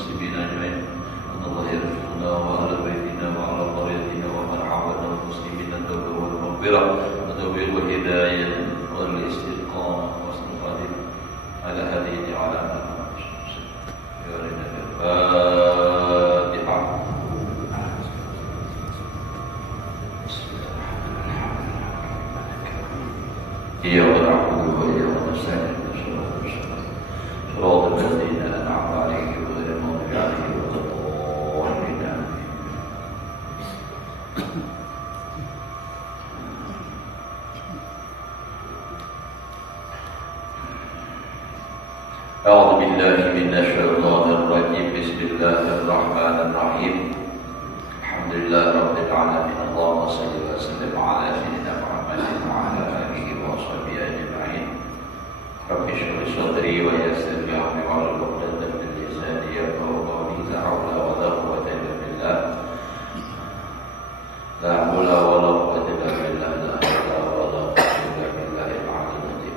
والمسلمين أجمعين أن الله يرزقنا وأهل بيتنا وأهل قريتنا ومن عاون المسلمين التوبة والمغفرة والتوفيق والهداية والاستقامة وحسن الخاتمة على هذه العلامات الفاتحة. إياك نعبد وإياك نستعين صراط الذين أنعمت عليهم غير المغضوب عليهم ولا الضالين. أعوذ بالله من الشيطان الرجيم. بسم الله الرحمن الرحيم. الحمد لله رب العالمين. اللهم صل وسلم على سيدنا محمد وعلى آله وصحبه أجمعين. رب اشرح لي صدري ويسر لي أمري واحلل عقدة من لساني يفقهوا قولي. لا حول ولا قوة إلا بالله. لا حول ولا قوة إلا بالله. لا حول ولا قوة إلا بالله العلي العظيم.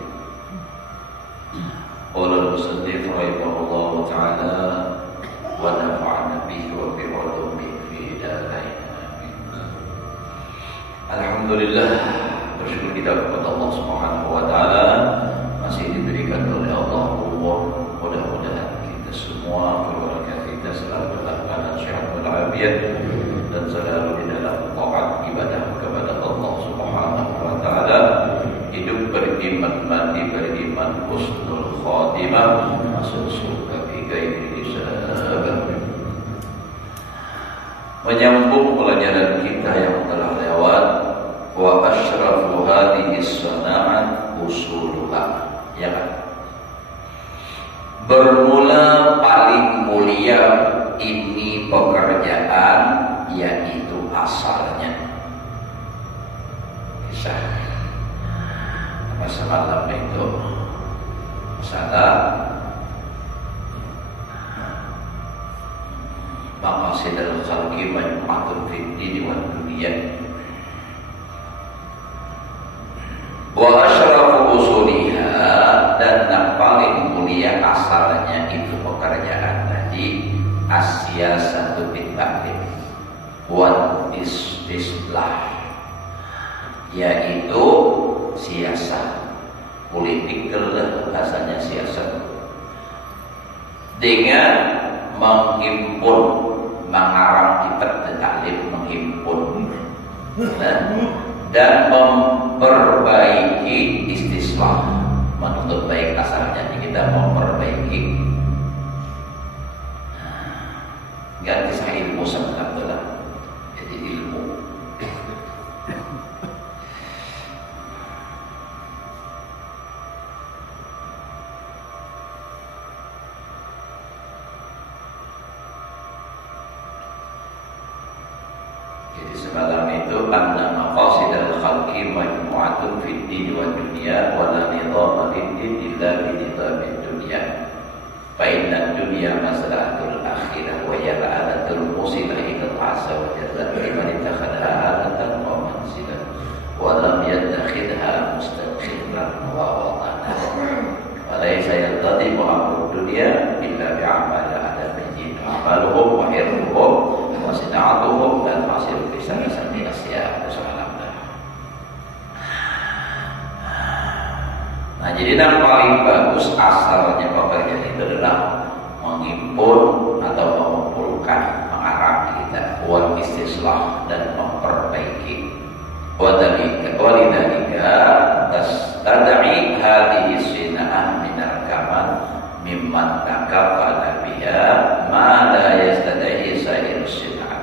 قال المصنف رحمه الله تعالى ونفعنا به وبعلومه في دارين. Alhamdulillah, bersyukur kita kepada Allah Subhanahu wa taala masih diberikan oleh Allah umur. Mudah-mudahan kita semua, keluarga kita selalu dalam keadaan sehat walafiat dan selalu di dalam taat ibadah kepada Allah Subhanahu wa taala. Hidup beriman, mati beriman, husnul khatimah, masuk surga bi ghairi hisab. Menyambung pelajaran kita yang telah lewat, wa asyrafu hadhihi sana'at usuluha, ya kan? Bermula paling mulia ini pekerjaan, yaitu asalnya. Kisah apa semalam itu masalah maqasid al-khalqi majmu'atun fid din wal dunya. Wa asyrafu usuliha, dan yang paling mulia asalnya itu pekerjaan tadi, as-siyasatu bit ta'lim wal istislah, yaitu siasat politik, bahasanya siasat, dengan menghimpun, mengarang kita taklim, menghimpun dan memperbaiki istislah, menuntut baik asalnya, kita memperbaiki. Ganti kisah ilmu sebenarnya, jadi ilmu. Jadi semalam itu anna maqasidal khalqi majmu'atun fid din wa dunya wa la nidhama lid-din illa bi nidhamid dunya. Fa inna dunya maslahatul akhirah wa hiya alatul musilah ila azza wa jalla liman ittakhadha alatan wa manzilan wa lam yattakhidha mustaqillan wa watana. Wa laysa yantadimu amru dunya illa bi amali adamiyyin amaluhum wa irruhum wa sina'atuhum dan hasil bisa sampai Asia semalam. Nah, jadi yang paling bagus asalnya pekerjaan itu adalah menghimpun atau mengumpulkan, mengarang kita, wal istislah, dan memperbaiki. Walidhalika tastad'i hadhihi sina'ah minal kamal mimman takafala biha ma la yastad'i sa'iru sina'ah.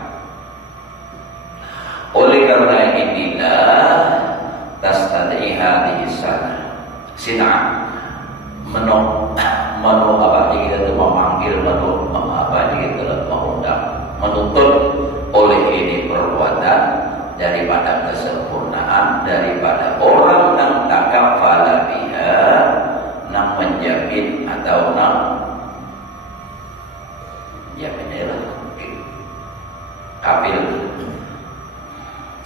Oleh karena inilah tastad'i hadhihi sina'ah, menu apa kita itu memanggil, mengundang, menuntut oleh ini perbuatan daripada kesempurnaan, daripada orang yang takafala biha, yang menjamin atau yang menjamin kafir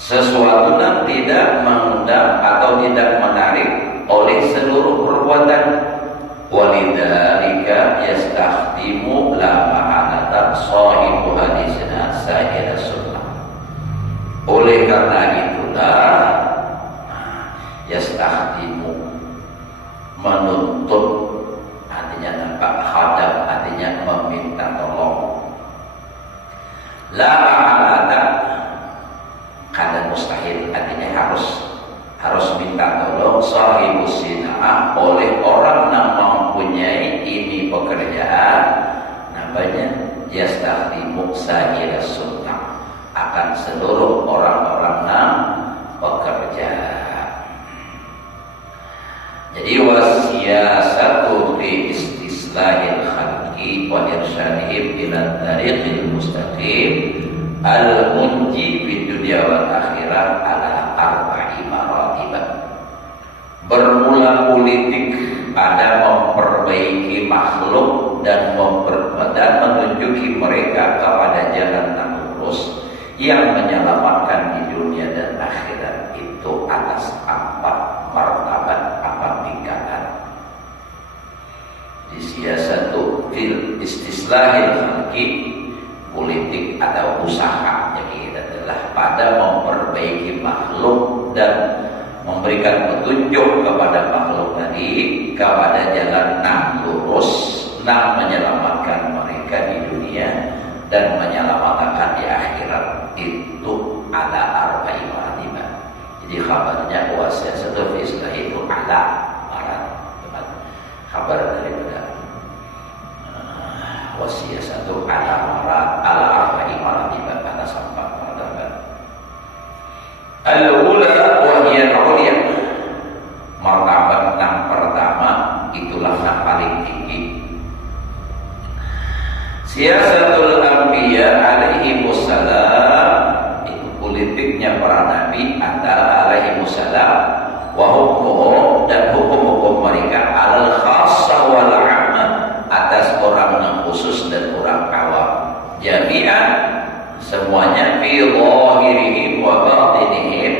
sesuatu yang tidak mengundang atau tidak menarik oleh seluruh perbuatan. Walidzalika yastakhdimu la ma'ana sahibu hadisna sahih sunnah. Oleh karena itulah yastakhdimu, menuntut, artinya nampak hadap, artinya meminta tolong. La ma'alata, kada mustahil, artinya harus minta tolong sahibu sina'ah oleh orang yang mempunyai ini pekerjaan, namanya yastakhdimu sahih sunnah, akan seluruh orang-orang yang bekerja. Jadi wasiyasatu fi istislahil khalqi wa irsyadihim ila tariqil mustaqim al-munji fid dunya wal akhirah ala arba'i maratib. Bermula politik pada memperbaiki makhluk dan menunjuki mereka kepada jalan yang lurus yang menyelamatkan di dunia dan akhirat itu atas 4 martabat, 4 tingkatan. Di siyasatu fil istislahil khalqi, politik atau usaha, jadi adalah pada memperbaiki makhluk dan memberikan petunjuk kepada makhluk tadi kepada jalan yang lurus, yang menyelamatkan mereka di dunia dan menyelamatkan di akhirat, itu ada arba'i maratib. Jadi kabarnya wasiyasatu fi istilah itu ala maratib. Kabar daripada wasiyasatu ala arba'i maratib, atas 4 martabat. Al-ula wa hiya al-ulya. Martabat yang pertama itulah yang paling tinggi. Siyasatul anbiya alaihi wassalam, itu politiknya para nabi antara alaihi wassalam wa hukmuhum, dan hukum-hukum mereka alal khassah wal 'ammah, atas orang yang khusus dan orang awam. Jami'an, semuanya fi zahirihim wa batinihim,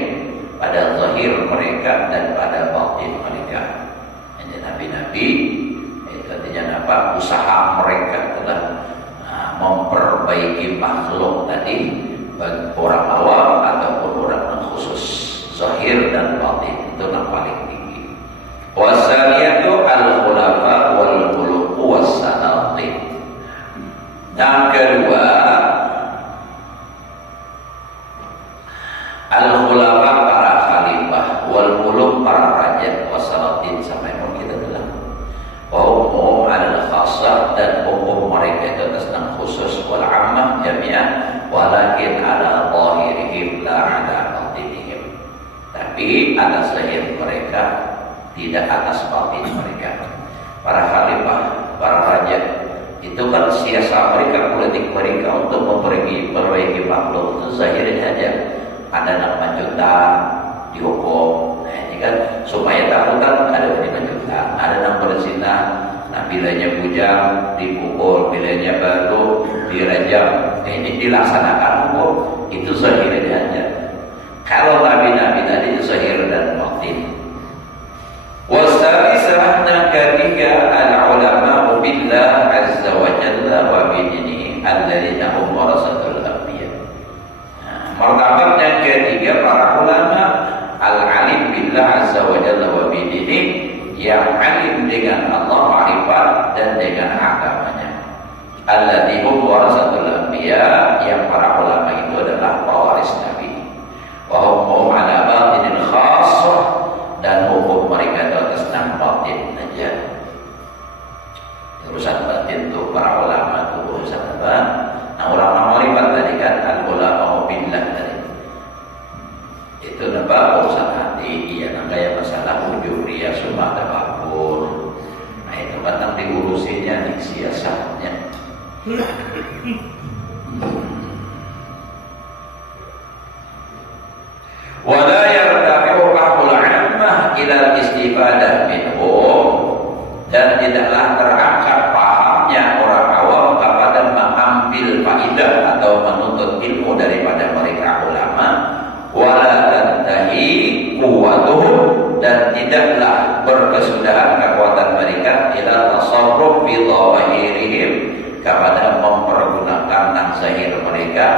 pada zahir mereka dan pada batin mereka. Jadi nabi-nabi itu artinya apa? Usaha mereka adalah memperbaiki makhluk tadi, bagi orang awam ataupun orang yang khusus, zahir dan batin, itu yang paling tinggi. Wasaniyatu al-khulafa wal muluku was-salatin. Yang kedua, al-khulafa para khalifah, wal muluk para raja, was-salatin sampai kita bilang. Hukum al-khassah, dan hukum mereka itu atas yang khusus, wal ammah jami'an, walakin ala zahirihim la ala batinihim, tapi atas zahir mereka, tidak atas batin mereka. Para khalifah, para raja, itu kan siasat mereka, politik mereka untuk memperbaiki makhluk itu zahirnya aja. Ada yang lanjutan dihukum, nah ini kan supaya takutan, ada yang lanjutan. Ada yang berzina, nah bilanya bujang dipukul, bilanya baru dirajam, nah ini dilaksanakan hukum, itu zahirnya aja. Kalau nabi-nabi tadi zahir dan batin. Wasalisah, yang ketiga, al-ulama billah azza wa jalla wa bidinihi alladzina hum warasatul anbiya. Martabat yang ketiga, para ulama al-alim billah azza wa jalla wa bidinihi, yang alim dengan Allah, ma'rifat dan dengan agamanya. Alladzina hum warasatul anbiya, yang para ulama itu adalah pewaris nabi. Wa hum ala batinil khassah, dan hukum mereka itu atas nama batin aja. Urusan batin itu para ulama itu urusan apa? Nah, ulama ma'rifat tadi kan, al-ulama billah tadi, itu apa? Urusan hati, iya, kayak masalah ujub, ria, sumah, tabakur. Nah itu batang diurusinya, nih siasatnya. Wala yartafi'u fahmul 'ammah ila istifadah minhum, dan tidaklah terangkat pahamnya orang awam kepada mengambil faidah atau menuntut ilmu daripada mereka ulama. Wala tantahi quwwatuhum, dan tidaklah berkesudahan kekuatan mereka ila tasarruf bi dhawahirihim, kepada mempergunakan mereka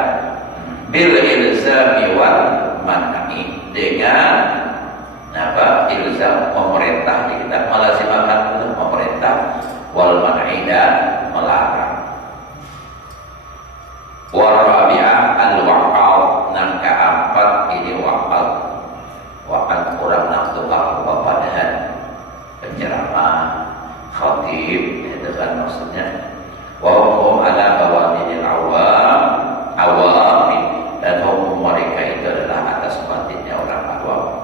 bil ilzami wal man'i, dengan ilzam pemerintah, kita melazimakan pemerintah, wal man'i dan melarang. Warabi'ah al-waqal, nang keempat ini waqal. Waqal orang nak tukang papadahan, penceramah, khatib, itu kan maksudnya. Wa hum ala bawaminil awam, dan hukum mereka itu adalah atas batinnya orang awam.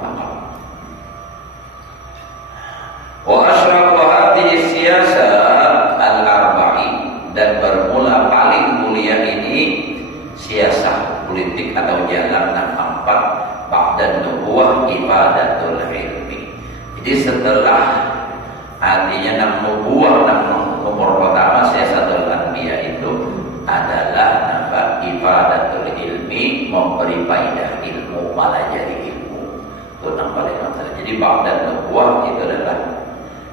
Wa asyraqu hadhihi siyasat al-arba'i, dan bermula paling mulia ini siasah politik atau jalan yang empat, ba'dan nubuwah ibadatul ilmi. Jadi setelah artinya nang nubuwah, nang nomor pertama siasatul anbiya itu adalah ibadatul ilmi, memberi faedah ilmu, pelajari ilmu. Itu yang paling utama. Jadi ba'dan nubuwah itu adalah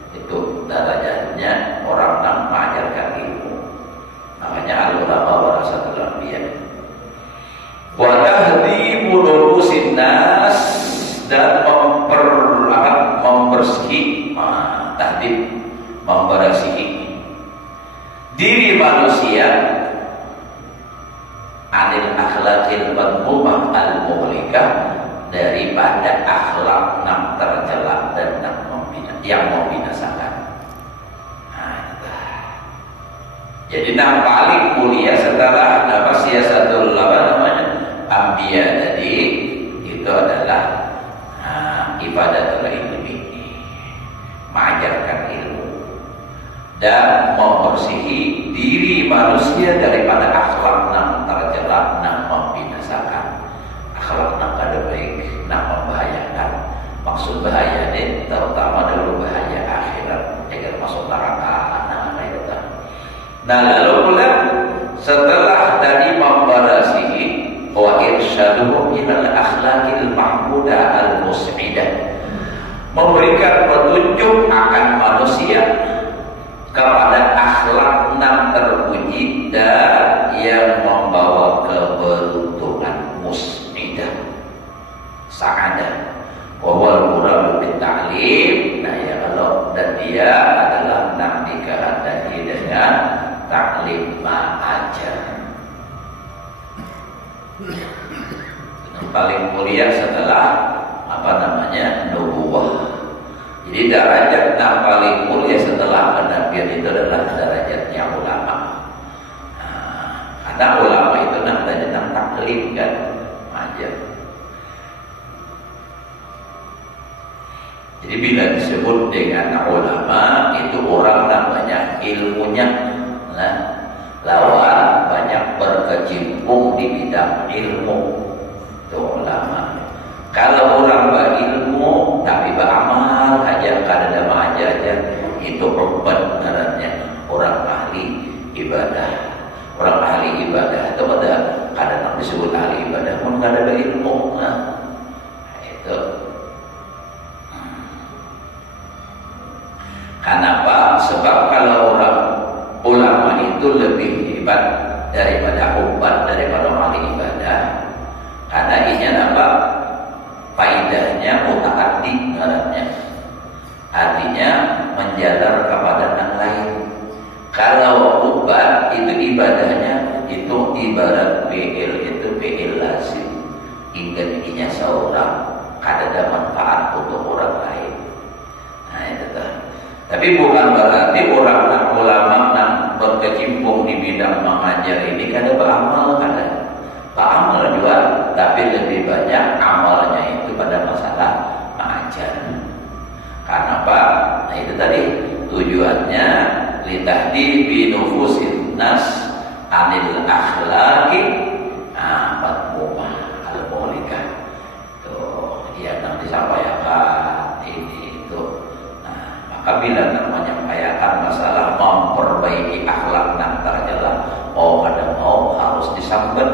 itu darajatnya orang yang mengajarkan ilmu. Namanya al-ulama warasatul anbiya. Wa tahdibu nufusin nas, dan membersihi, tahdib, membersihi diri manusia anil akhlaqil madmumah al-muhlikah, daripada akhlak yang tercela dan yang membinasakan. Jadi yang paling mulia setelah siasatul anbiya tadi itu adalah ibadatul ilmi, mengajarkan ilmu dan membersihi diri manusia daripada akhlak yang tercela dan membinasakan. Akhlak yang kada baik, yang membahayakan. Maksud bahaya ini terutama dulu bahaya akhirat, agar masuk neraka. Nah lalu pula setelah dari membersihi wa irsyaduhu ilal akhlaqil mahmudah al-mus'idah, memberikan petunjuk akan manusia kepada akhlak yang terpuji dan yang membawa keberuntungan, mus'idah, sa'adah. Wa wal muradu bit ta'lim, nah ya Allah, dan dia adalah nak dikehendaki dengan taklim, mengajar. Yang paling mulia setelah nubuwah. Jadi derajat yang paling mulia setelah kenabian itu adalah derajatnya ulama. Karena ulama itu namanya taklim kan, mengajar. Jadi bila disebut dengan ulama itu orang yang banyak ilmunya, lawan banyak berkecimpung di bidang ilmu, itu ulama. Kalau orang berilmu tapi beramal aja, kada mengajar aja, itu obat ngarannya orang ahli ibadah. Orang ahli ibadah itu pada kadang disebut ahli ibadah pun kada ada ilmu. Itu kenapa? Sebab kalau orang ulama itu lebih hebat daripada ubat, daripada ahli ibadah. Karena ini apa? Faidahnya muta'addi ngarannya. Artinya menjalar kepada yang lain. Kalau ubat itu ibadahnya itu ibarat fi'il, itu fi'il lazim. Ingat-ingatnya seorang kada ada manfaat untuk orang lain. Nah itu tuh. Tapi bukan berarti orang ulama yang berkecimpung di bidang mengajar ini kada beramal, kada. Beramal juga, tapi lebih banyak amalnya itu pada masalah mengajar. Karena apa? Nah itu tadi tujuannya litahdibi nufusin nas anil akhlaqi madmumah al-muhlikah. Tuh, yang disampaikan ini itu. Maka bila menyampaikan masalah memperbaiki akhlak yang tercela, kada mau harus disambut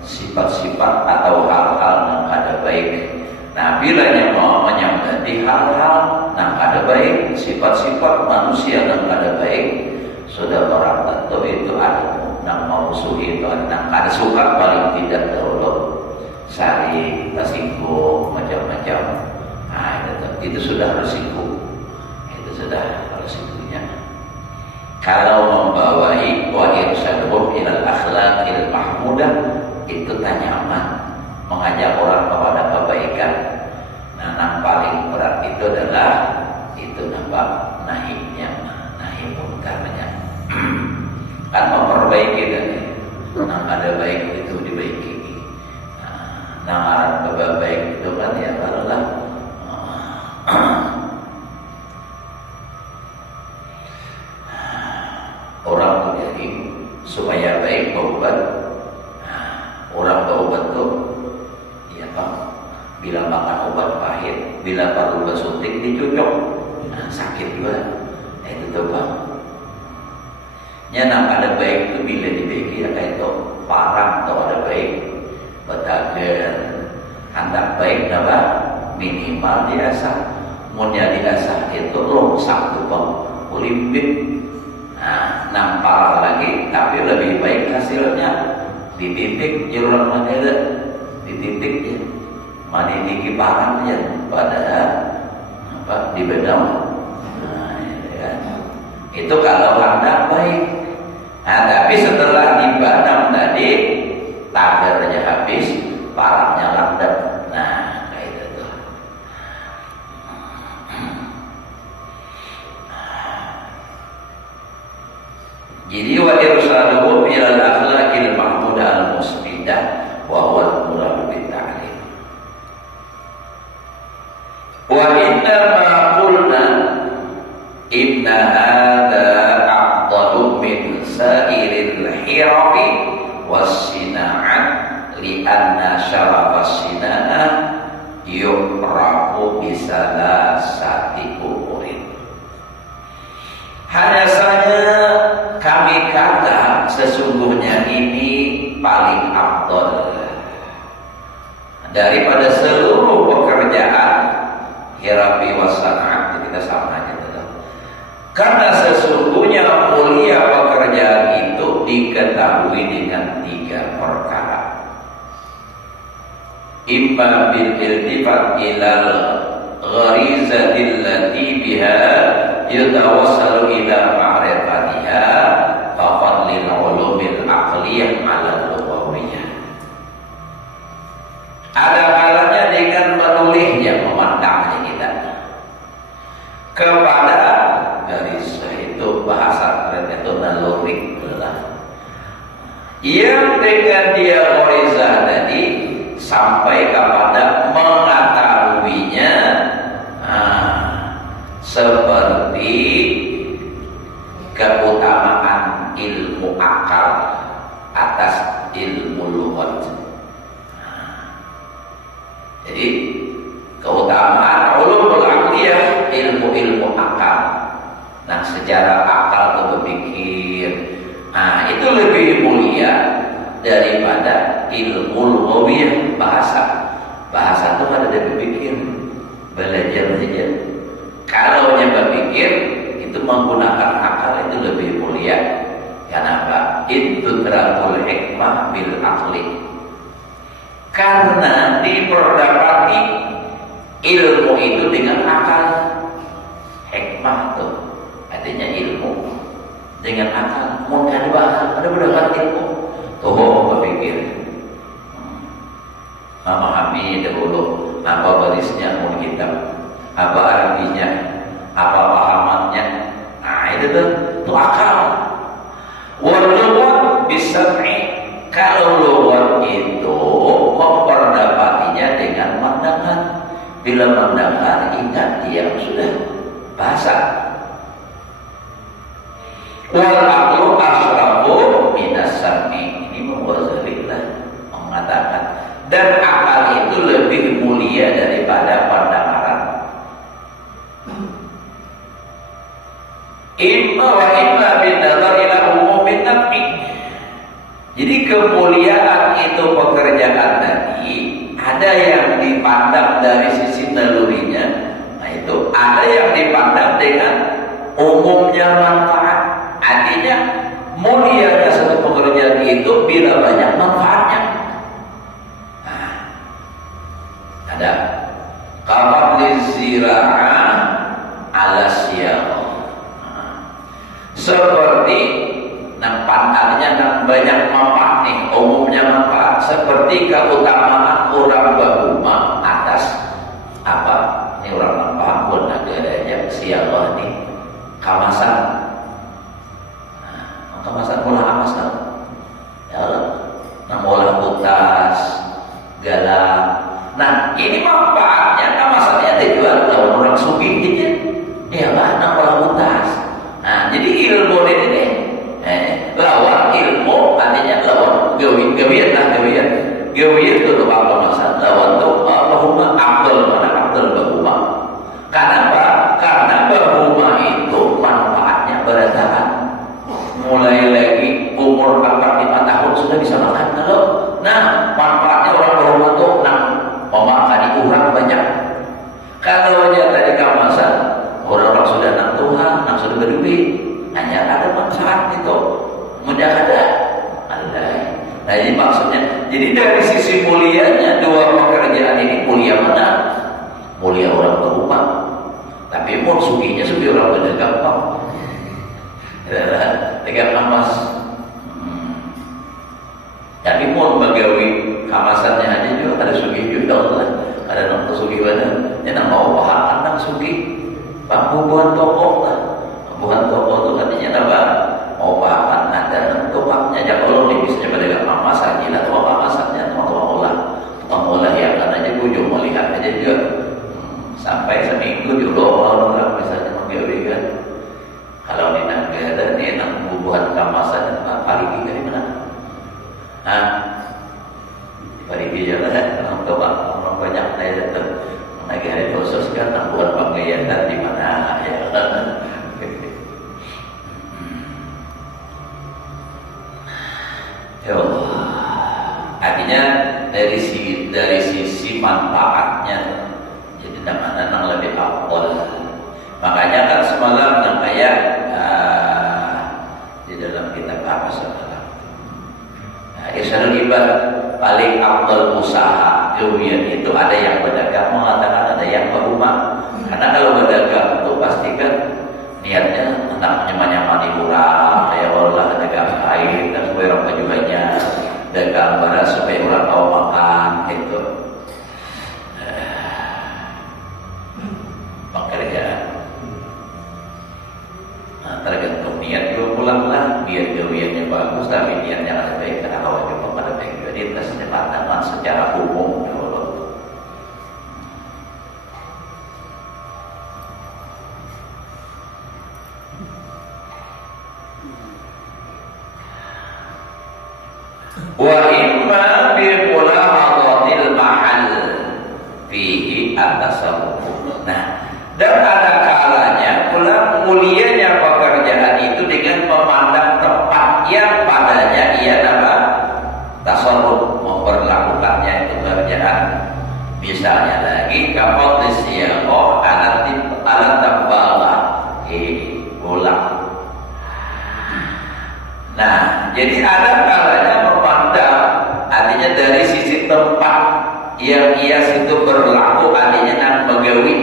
sifat-sifat atau hal-hal yang kada baik. Nah, bila mau menyambati hal-hal yang kada baik, sifat-sifat manusia yang kada baik, sudah barang tentu itu ada yang mau memusuhi itu kada suka paling tidak dahulu saling tersinggung macam-macam. Nah, itu sudah resiko. Itu sudah resikonya. Kalau membawai wa irsyadhum ilal akhlaqil mahmudah itu tanyaman, mengajak orang kepada kebaikan. Nah, yang paling berat itu adalah itu nampak nahi munkarnya. Kan memperbaiki tadi. Nah, ada baik itu dibaiki. Nah, baik itu kan ya barulah orang tuh jadi supaya baik berobat. Orang berobat tuh ya Pak, bila makan obat pahit, bila perlu bersuntik dicucuk, sakit juga. Itu tuh Pak. Nyanang ada baik itu bila dibaiki ya kayak itu parang atau ada baik betagen handak baik apa minimal diasah. Munnya diasah itu longsak tuh Pak, olimpik. Nah, nampak lagi tapi lebih baik hasilnya dititik jeruan mana dititik ya mana tinggi parang ya pada apa di bedam. Nah, ya. Itu kalau hendak baik. Nah, tapi setelah dibadam tadi tagarnya habis, parangnya landap. Nah, kayak itu. Jadi wa irsaluhu ilal akhlaqil mahmudah al musbidah wa huwa al murad bit ta'lim. Wa inna ma qulna inna hadza afdalu min sa'iril hirafi was sina'at li anna syarafas sina'ah yu'rafu bisalasati umurin. Hanya saja kami kata sesungguhnya ini paling afdal daripada seluruh pekerjaan hirafi wasana'at. Kita sama aja dulu. Karena sesungguhnya mulia pekerjaan itu diketahui dengan 3 perkara. Imma bil iltifat ilal gharizatil lati biha yatawassalu ila ma'rifatiha faqadlil ulumil aqliyah ala lughawiyah. Ada kalanya dengan menolehnya, memandangnya kita kepada garis itu bahasa keren itu nalorik yang dengan dia gharizah tadi sampai kepada mengetahuinya. Seperti keutamaan ilmu akal atas ilmu lughat. Jadi keutamaan ulumul aqliyah, ilmu akal. Nah, secara akal itu berpikir, itu lebih mulia daripada ilmu lughawiyah, bahasa. Bahasa itu ada dia berpikir, belajar saja. Kalau dia berpikir itu menggunakan akal itu lebih mulia. Kenapa? Intudrakul hikmah bil aqli. Karena diperdapati ilmu itu dengan akal. Hikmah itu artinya ilmu dengan akal. Mau ada akal, ada mendapat ilmu. Tuh berpikir. Memahami dahulu apa barisnya mau kitab. Apa artinya, apa pahamannya. Nah, itu tuh akal. Walughat bisam'i. Kalau lughat itu memperdapatinya dengan mendengar. Bila mendengar, ingat dia sudah bahasa. Wal aqlu asrafu minas sam'i. Ini Ghazali mengatakan, dan akal itu lebih mulia daripada pendengaran. Imma wa imma bin nazar ila umumin naf'i. Jadi kemuliaan itu pekerjaan tadi ada yang dipandang dari sisi nalurinya, nah itu ada yang dipandang dengan umumnya manfaat. Artinya mulianya satu pekerjaan itu bila banyak manfaatnya. Nah, ada qabli zira'ah ala siyarah. Seperti artinya banyak manfaat nih, umumnya manfaat seperti keutamaan orang bahuma atas apa? Ini orang manfaat pun ada aja siyarah nih kamasan. Kemasan olah amas kan, ya Allah, olah utas, galang. Nah ini manfaatnya kemasannya dijual lawan orang sugih gitu ya lah, olah utas. Nah jadi ilmu ini lawan ilmu artinya lawan gawian itu tuh apa kemasan lawan tuh bahuma abdul mana abdul bahuma. Kenapa? Karena bahuma itu manfaatnya berdasarkan mulai lagi umur 45 tahun sudah bisa makan kalau nah manfaatnya orang berumah tuh memakan kurang banyak. Kalau aja tadi kamasan orang-orang sudah Tuhan sudah berduit hanya ada manfaat itu mudah ada. Nah ini maksudnya jadi dari sisi mulianya dua pekerjaan ini mulia mana? Mulia orang berumah, tapi pun sugihnya sugi orang berdagang tegang emas. Tapi pun bagawi kamasannya aja juga ada sugih juga Allah. Ada nonton sugih mana? Yang mau paham anak sugih. Bubuhan toko lah. Bubuhan toko itu katanya apa? Mau paham ada topaknya. Jangan kalau dia bisa coba dengan kamasan gila atau kamasannya tukang olah yang kan aja gue melihat aja juga. Sampai seminggu juga orang misalnya menggawi kan. Kalau di negara ini enak bubuhan kamasan Parigi dari mana? Parigi jalan orang tua orang banyak saya datang negara khusus kan buat penggayaan di mana ya. Ya Allah. Artinya dari sisi manfaatnya jadi nama lebih awal. Makanya kan semalam yang kayak di dalam kitab apa semalam Irsyadul Ibad paling afdal usaha kemudian itu ada yang berdagang mengatakan ada yang berumah. Karena kalau berdagang itu pasti kan niatnya tentang nyaman-nyaman kurang ya Allah dagang air dan supaya orang bajuannya dagang barang supaya orang tahu makan itu pekerjaan. Tergantung niat juga pulanglah biar gawiannya bagus tapi niatnya ada baik karena awal juga pada baik jadi kesecepatan secara umum dulu. Wa imma bi mulahadatil mahal fihi at-tasarruf. Nah, dan ada kalanya pula mulianya pekerjaan itu dengan memandang tempat yang padanya ia dapat tasarruf memperlakukannya itu pekerjaan. Misalnya lagi kapal siyaho alat tabala ini ulang. Nah, jadi ada kalanya memandang artinya dari sisi tempat yang ia situ berlaku artinya nang begawi.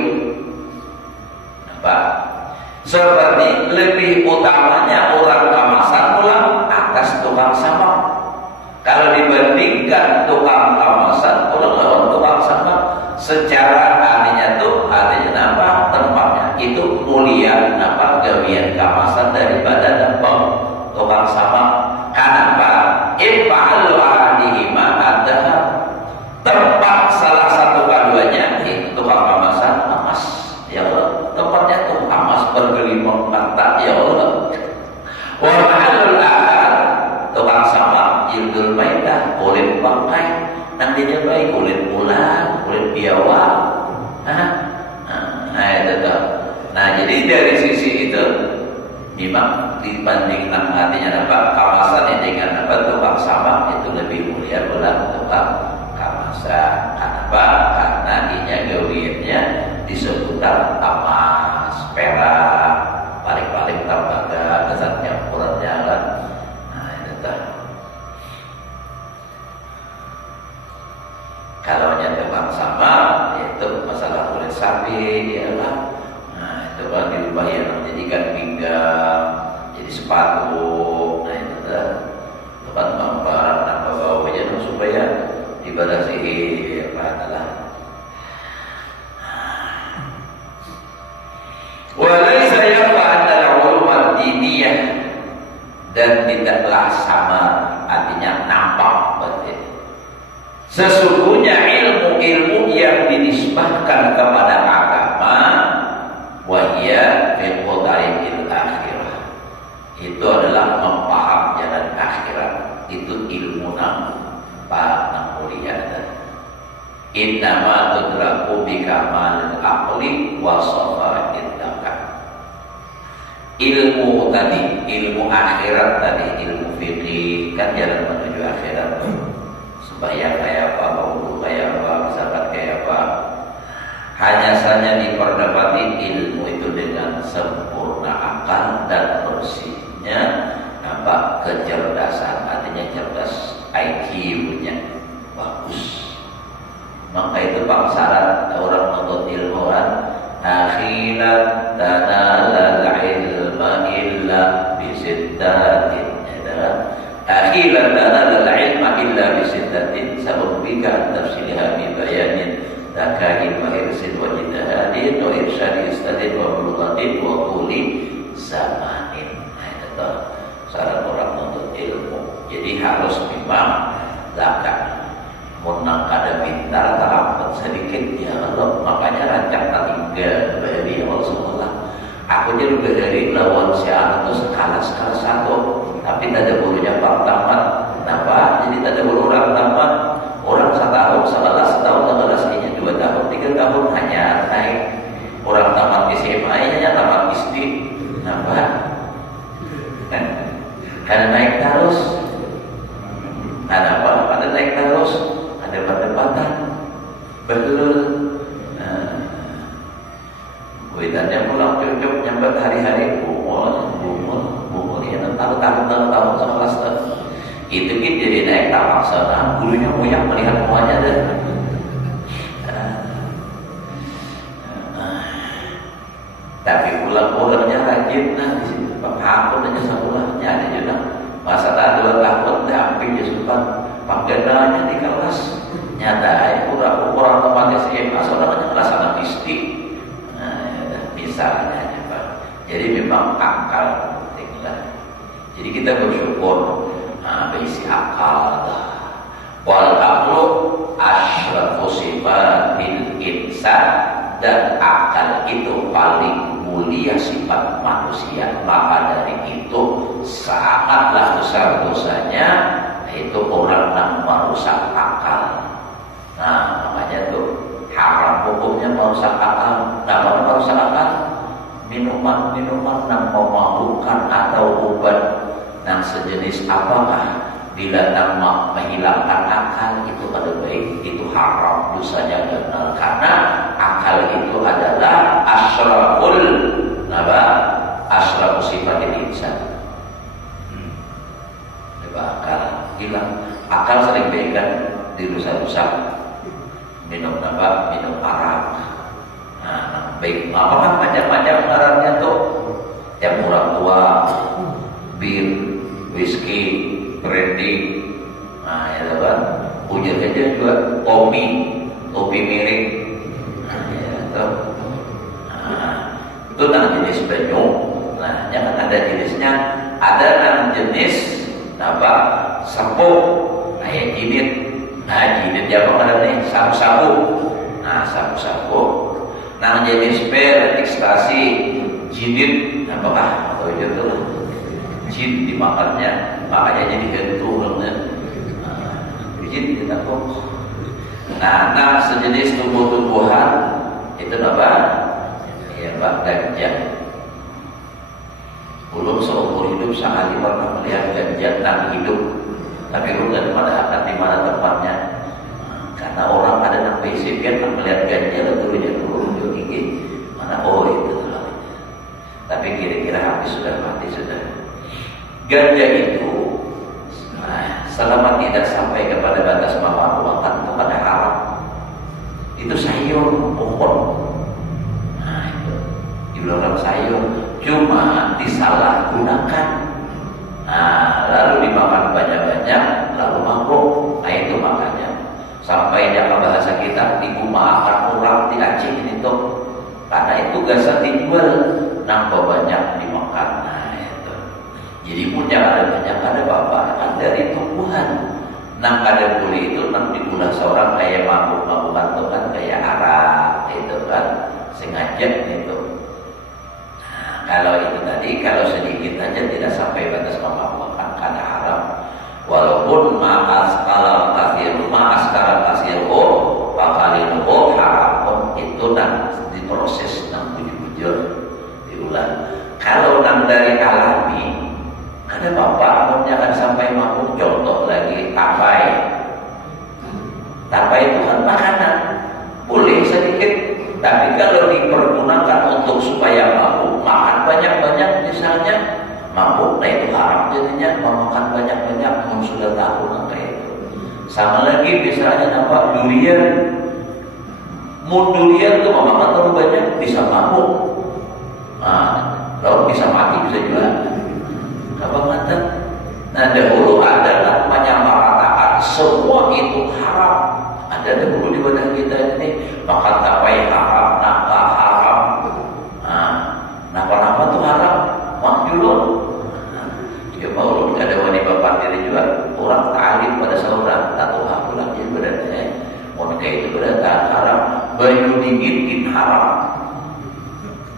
Seperti lebih utamanya orang kamasan pulang atas tukang samak. Kalau dibandingkan tukang kamasan orang lawan tukang samak secara artinya apa tempatnya itu mulia apa gawian kamasan daripada tukang samak. Kenapa? Ifa'alu ahadihima adalah tempat salah satu keduanya itu tukang kamasan emas. Ya Allah, tempatnya tuh emas bergelimang mata ya Allah. Wa ma'alul akhar tukang samak jildul maitah kulit bangkai nang dijabai kulit ular, kulit biawak. Nah itu tuh. Nah jadi dari sisi itu memang dibandingkan artinya apa kamasan dengan apa tukang samak itu lebih mulia belang tukang kamasan. Kenapa? Karena inya gawiannya di seputar emas, perak, paling-paling tembaga, kesan campurannya kan. Nah itu tuh. Kalau nyatakan sama, itu masalah kulit sapi, ya lah. Nah, itu kan diubah ya, jadikan pinggang, jadi sepatu. Nah itu kan mampat, nambah bawahnya supaya ibadah sihir, adalah. Walaysa yafa antara ulumad diniyah, dan tidaklah sama, artinya nampak berarti. Sesungguhnya ilmu-ilmu yang dinisbahkan kepada agama wahya fil qada'il akhirah, itu adalah memaham jalan akhirat. Itu ilmu nampak mulia. Innama tudraku bikamal aqli wa safa'id dakar. Ilmu tadi, ilmu akhirat tadi, ilmu fikih kan jalan menuju akhirat. Sembahyang kayak apa, wudu kayak apa, zakat kayak apa. Hanya saja diperdapati ilmu itu dengan sempurna akal dan bersihnya apa kecerdasan, artinya cerdas, IQ-nya bagus. Maka itu bang syarat orang menuntut ilmu kan. Akhirat tanalal ilma illa bisittatin. Akhirat tanalal ilma illa bisittatin. Sabubbika tafsiliha bibayanin takahin wa irsin wa jidahadin wa irsyadi istadin wa bulugatin wa kuli zamanin. Nah itu syarat orang menuntut ilmu. Jadi harus memang zakat. Menang kada pintar terlambat sedikit ya Allah, makanya rancang tiga bahari awal semula. Aku jadi bahari lawan si anak itu skala satu, tapi tak ada bulunya bab tamat. Kenapa? Jadi tak ada bulu orang tamat. Orang 1 tahun, 11 tahun, 11 2 tahun, 3 tahun hanya naik. Orang tamat SMA nya tamat SD. Kenapa? Karena naik terus. Kenapa? Pada naik terus. Ada perdebatan betul. Kuitannya pulang cucuk nyambat hari-hari bumul ya tahun 11 tahun itu gitu jadi naik tapak sana gurunya moyang melihat semuanya deh. Tapi pulang-pulangnya rajin di situ penghapun aja sekolahnya ada juga masa 2 tahun damping ya sempat panggilannya di kelas nyata kurang tempatnya SMA saudaranya kelas anak mistik. Nah ya, misalnya ya, Pak. Jadi memang akal penting lah. Jadi kita bersyukur berisi akal. Wal aqlu asyrafu sifatil insan, dan akal itu paling mulia sifat manusia. Maka dari itu sangatlah besar dosanya itu orang yang merusak akal. Nah makanya tuh haram hukumnya merusak akal. Nah merusak akal minuman yang memabukkan atau obat yang sejenis apakah bila nama menghilangkan akal itu pada baik, itu haram, dosanya benar. Karena akal itu adalah asyraful asrafu sifatil insan. Akal hilang, akal sering baikan di rusak-rusak. Minum arak. Nah, baik apakah macam-macam araknya tuh? Yang orang tua, bir, whisky, brandy. Nah, ya kan? Ujar aja juga kopi miring. Nah, ya tuh. Itu jenis banyu. Nah, jangan ada jenisnya. Ada jenis sabuk, jilid. Nah, jilid ya apa nih? Sabu-sabu. Nah, sabu-sabu. Nah, jenis pil, ekstasi, jilid, apakah? Atau itu tuh jin dimakannya, makanya jadi gentul. Jin kita kok. Nah, sejenis tumbuh-tumbuhan itu apa? Ya, ganja. Belum seumur hidup sekali pernah melihat ganja tak hidup, tapi lu dari mana tempatnya? Karena orang ada yang prinsipnya kan melihat ganja itu dia dulu gigi mana itu. Tapi kira-kira habis sudah mati sudah. Ganja itu selama tidak sampai kepada batas mampu makan itu pada haram. dimakan banyak-banyak lalu mabuk. Nah itu makanya sampai jaka bahasa kita digumakan orang diacing itu karena itu gasa dijual nambah banyak dimakan. Nah itu jadi punya ada banyak ada bapak kan dari tumbuhan nang kada boleh itu nang digulah seorang kayak mabuk-mabukan itu kan kayak arak itu kan sengaja gitu. Nah, kalau itu tadi kalau sedikit aja tidak sampai batas memabukkan karena haram. Walaupun ma'askala kasiru wakaliluhu haram itu dan diproses nang bujur-bujur diulang. Kalau nang dari alami ada bapak jangan sampai mabuk. Contoh lagi tapai itu kan makanan boleh sedikit, tapi kalau dipergunakan untuk supaya mabuk makan banyak-banyak misalnya mabuk, nah itu haram jadinya memakan banyak-banyak. Sudah tahu angka itu. Sama lagi misalnya nampak durian, durian itu memakan terlalu banyak bisa mabuk. Nah, lalu bisa mati bisa juga. Apa mantan? Nah dahulu ada namanya mengatakan semua itu haram. Ada dahulu di badan kita ini makan tapai haram, nafkah haram. Nah, napa-napa itu haram. Makjulun. Ya mau ada wanita bapak diri juga orang talim pada seorang atau pulang jadi badannya. Wanita itu berdatang haram, baju dingin haram.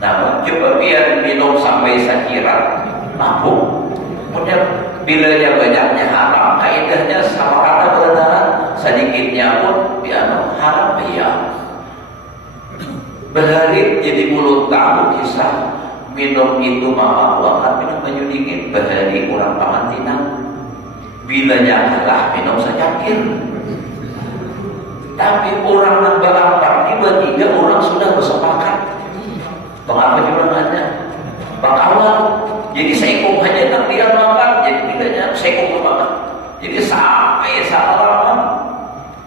Nah, coba biar minum sampai sakirat mabuk. Kemudian bilanya banyaknya haram, kaidahnya sama kata berenang sedikitnya pun biar haram ya. Berhari jadi mulut tahu kisah minum itu mama buahkan minum baju dingin berhari kurang pamantinan. Bilanya kalah minum secangkir. Tapi orang nambah lapar tiba-tiba orang sudah bersepakat. Mengapa juga ada? Bakawan. Jadi seekor hanya tak dia makan, jadi tidaknya seekor makan. Jadi sampai salah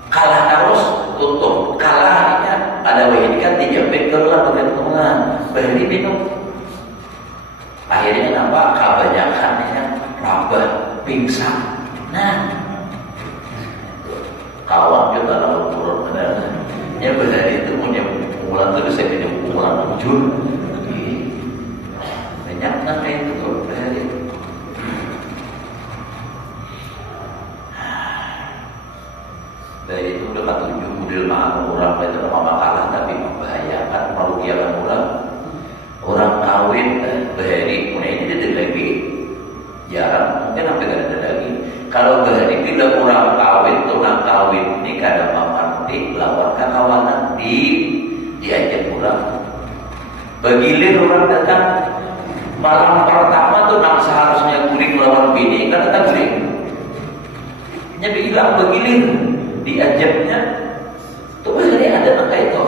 kalah terus tutup kalahnya ada wahidkan 3 meter lah bergantungan berhenti minum. Akhirnya nampak kebanyakannya rabah pingsan. Nah, kawan kita lalu turun benar. Ya berhari itu punya pukulan terus saya punya pukulan muncul. Banyak namanya itu tuh berhari. Dari itu udah ketujuh model orang itu nama makalah tapi membahayakan merugikan orang. Orang kawin berhari punya ini tidak lagi jarang mungkin sampai ada lagi. Kalau berhari bila orang kawin tunang kawin ini kadang memanti lawan kawanan diajak orang. Begilir orang datang malam pertama tuh nak seharusnya guling melawan bini kan datang guling. Nya bilang begilir diajaknya tuh berhari ada maka itu.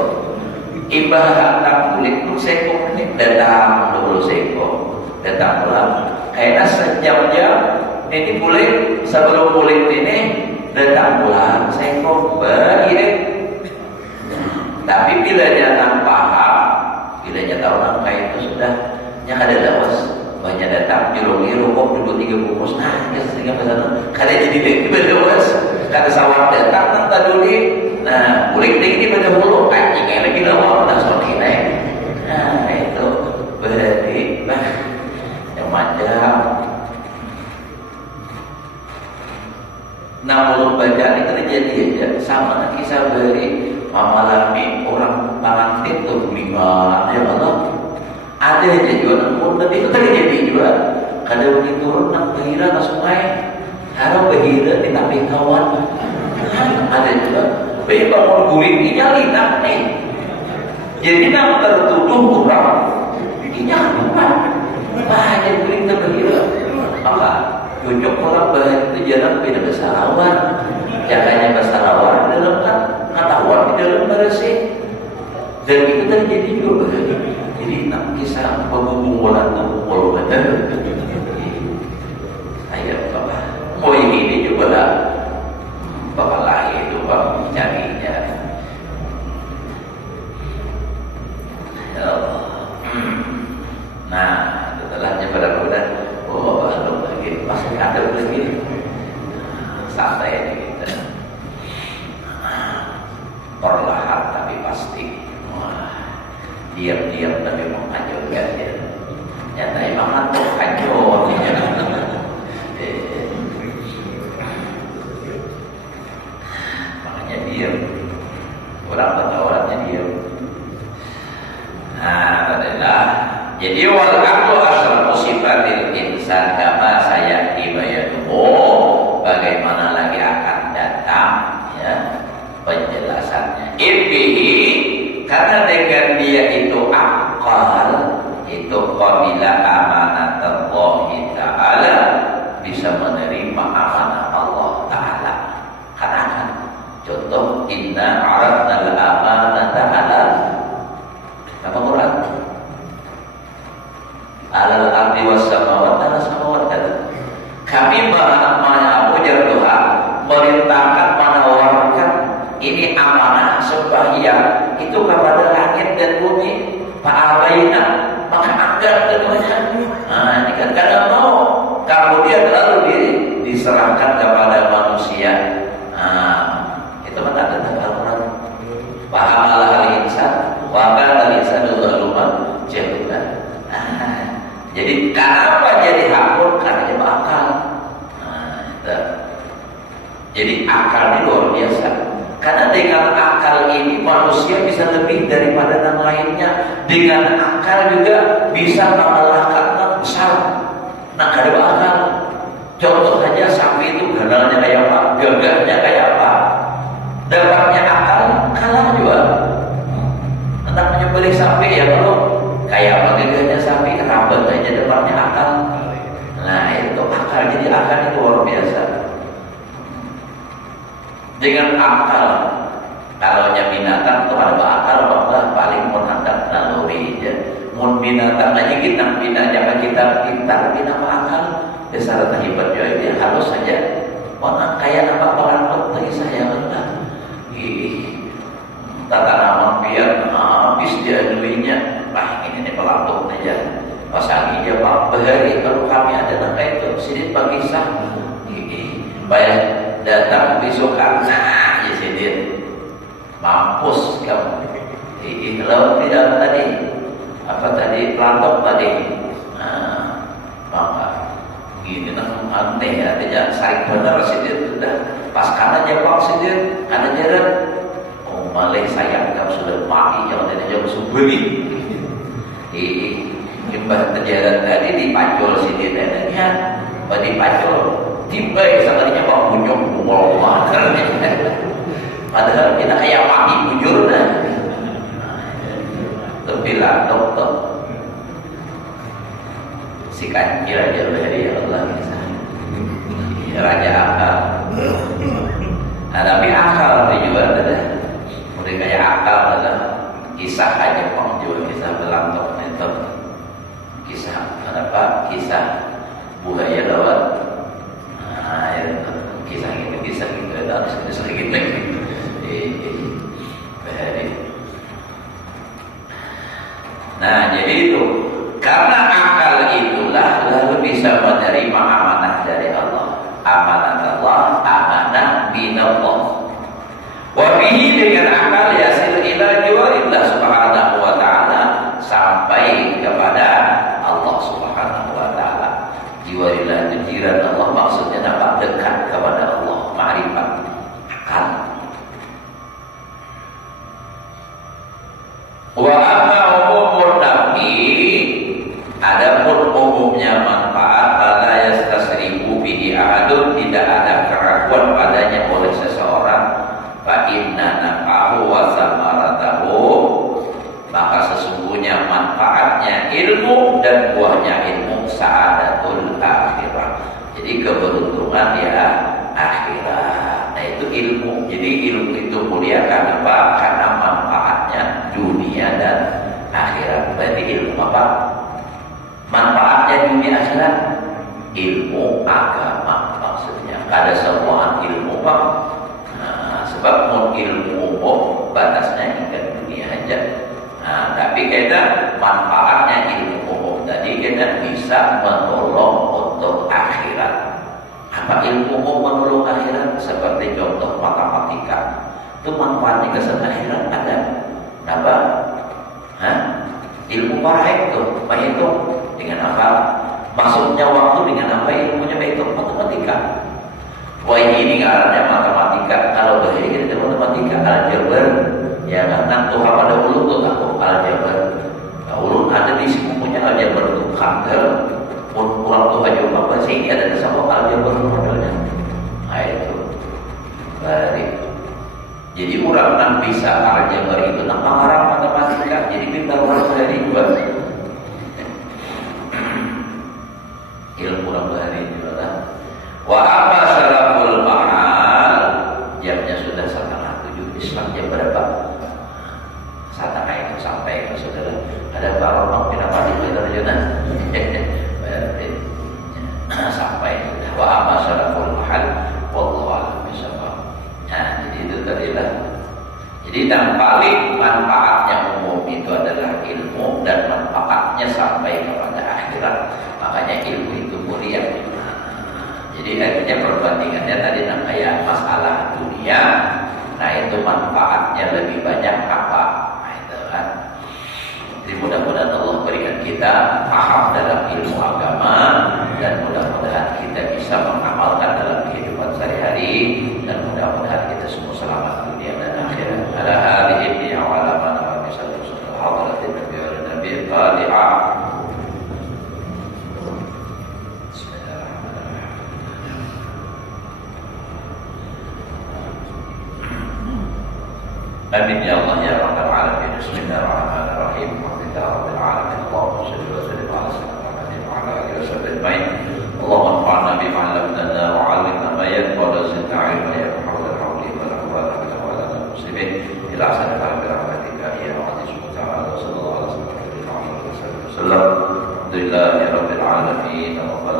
Ibarat anak kulit lu sekong ini datang dulu sekong datang pulang kayaknya sejam-jam ini kulit sebelum kulit ini datang pulang sekong beri tapi bila dia tak paham bila dia tahu langkah itu sudah yang ada lawas banyak datang nyurung-nyurung kok dulu 3 bungkus nah ya sehingga pesanan kada jadi lagi berlawas kada sawah datang nanti dulu nah kulit tinggi pada hulu anjing yang lagi lawa pada seperti ini nah itu berarti yang macam nah mulut bacaan itu terjadi aja sama kisah beri mamalami orang pengantin tuh bingung ya Allah ada aja juga pun tapi itu terjadi juga kada begitu turun nak bahira ke sungai harap bahira di tapi kawan ada juga bayi bangun guling ini linak nih jadi nak tertuduh orang ini bukan banyak guling terbahira maka cocok orang bahan itu jarang beda bahasa lawan jangannya bahasa lawan dalam kan pengetahuan di dalam bersih dan itu terjadi juga jadi nak kisah penghubungan tuh benar ayat bapak mau ini juga lah bapak lahir itu bapak mencarinya ya Allah nah setelahnya pada bulan oh bapak lagi masih ada lagi santai aja kita. Perlahan tapi pasti. Wah, diam-diam tapi menghancurkan ya. Nyata emang hantu hancur. Makanya diam. Orang ketawaannya diam. Nah, adalah jadi wal aqlu asrafu sifatil insan kama saya ibayatuhu, bagaimana lagi akan datang ya penjelasannya. Ibihi, karena dengan dia itu akal, itu qabila amanatallahi ta'ala, bisa menerima amanah Allah Ta'ala. Karena contoh inna aradna al-amanata ala apa Quran? Alal ardi was samawat ala samawat kata. Kami mengajar Tuhan, merintahkan, menawarkan ini amanah sembahyang itu kepada langit dan bumi. Fa'abaina, maka angkat keduanya. Nah, ini kan kadang mau, kemudian lalu diserahkan kepada manusia. Nah, itu kan ada Al-Quran. Fahamalah al-insan, wa kana al-insanu zaluman jahula. Jadi kenapa jadi hakun? Karena dia berakal. Jadi akal ini luar biasa. Karena dengan akal ini manusia bisa lebih daripada yang lainnya. Dengan akal juga bisa mengalahkan yang besar. Nah, ada akal. Contoh saja sapi itu ganalnya kayak apa, gagahnya kayak apa. Dapatnya akal kalah juga. Tentang menyembelih sapi ya, kalau kayak apa gagahnya sapi, rambut aja depannya akal. Nah, itu akal. Jadi akal itu luar biasa. Dengan akal, kalau binatang itu ada akal, bahwa paling menangkap naluri aja. Mun binatang aja kita bina, jangan kita pintar bina akal. Besar atau hebat juga dia harus saja. Mana kayak apa pelan lagi saya enggak. Tatanan biar habis dia duitnya. Nah, ini pelantuk aja. Pasang dia Pak Bahari, kalau kami ada nama itu sini pagi sah. Bayar datang besok nah ya sini mampus kamu. Kalau tidak tadi apa tadi pelantuk tadi. Nah, maka gini nang aneh ya, tidak saling benar sini sudah pas kanan jawab sini kanan jarak. Oh malih sayang kamu sudah mati yang tidak jauh subeli. Imbah terjalan tadi dipacul sini neneknya, dipacul tiba sebenarnya Pak Bunyok mau makan. Padahal kita kayak mati bujur dah. Terbilang dokter si kancil aja dari Allah bisa raja akal. Nah, tapi akal itu juga adalah mereka kayak akal adalah kisah aja Pak juga kisah belantok itu kisah apa kisah buaya lewat. Nah, ya, kisah gitu harus kisah gitu nah, jadi itu karena akal itulah lalu bisa menerima amanah dari Allah. Amanah Allah, amanah minallah. Wa bihi, dengan akal yasil ila jiwarillah subhanahu wa ta'ala, sampai kepada Allah subhanahu wa ta'ala. Jiwarillah itu jiran Allah, maksudnya dapat dekat kepada Allah, ma'rifat akal. Wa amma umumur nafi, adapun umumnya manfaat, fala yastasrifu bihi ahadun, tidak ada keraguan padanya oleh seseorang. Fa inna naf'ahu wa samaratahu, maka sesungguhnya manfaatnya ilmu dan buahnya ilmu sa'adatul akhirah. Jadi keberuntungan ya akhirat. Nah, itu ilmu. Jadi ilmu itu mulia karena apa? Karena manfaatnya dunia dan akhirat. Berarti ilmu apa? Manfaatnya dunia akhirat. Ilmu agama maksudnya. Ada semua ilmu Pak. Nah, sebab ilmu umum batasnya hingga dunia aja. Nah, tapi kita manfaatnya ilmu umum tadi kita bisa menolong untuk akhirat. Apa ilmu menolong akhirat seperti contoh matematika. Itu manfaatnya ke akhirat ada. Apa? Ilmu parahet itu, menghitung dengan apa? Maksudnya waktu dengan apa ilmunya menghitung matematika. Wah ini arahnya matematika. Kalau bahasa kita matematika aljabar, ya kan? Nanti pada ulun tuh tahu aljabar. Ulun ada di semuanya aljabar itu kantor. Orang tuh aja apa sih ada di sama aljabar modelnya. Nah itu dari. Jadi orang yang bisa aljabar itu nama arah matematika. Jadi pintar orang dari buat ilmu orang dari itu lah. Wa apa syaraful mahal? Jamnya sudah 6:30. Islam jam berapa? Setengah itu sampai ke saudara. Ada barang kenapa dibelar aja sampai sudah. Wa apa syaraful mahal? Wallahu a'lam bishawab. Nah, jadi itu tadi lah. Jadi yang paling manfaatnya umum itu adalah ilmu dan manfaatnya sampai kepada akhirat. Makanya ilmu itu mulia. Jadi akhirnya perbandingannya tadi namanya masalah dunia. Nah itu manfaatnya lebih banyak apa? Nah itu kan. Jadi mudah-mudahan Allah berikan kita paham dalam ilmu agama dan mudah-mudahan kita bisa mengamalkan dalam kehidupan sehari-hari dan mudah-mudahan kita semua selamat dunia dan akhirat. Ala hadhihi wa ala man wa bisallallahu hadratin nabi Fatihah. Amin ya Allah ya Rabbal alamin. Bismillahirrahmanirrahim. Alhamdulillah rabbil alamin. Allahumma shalli wa sallim ala sayyidina Muhammadin wa ala alihi wasallam ajma'in. Allahumma anfa'na bima 'allamtana wa 'allimna ma yanfa'una wa zidna 'ilman ya hawla wa la quwwata illa billah muslimin ila asana bi rahmatika ya aziz wa ta'ala sallallahu alaihi wa sallam. Alhamdulillah rabbil alamin. Wa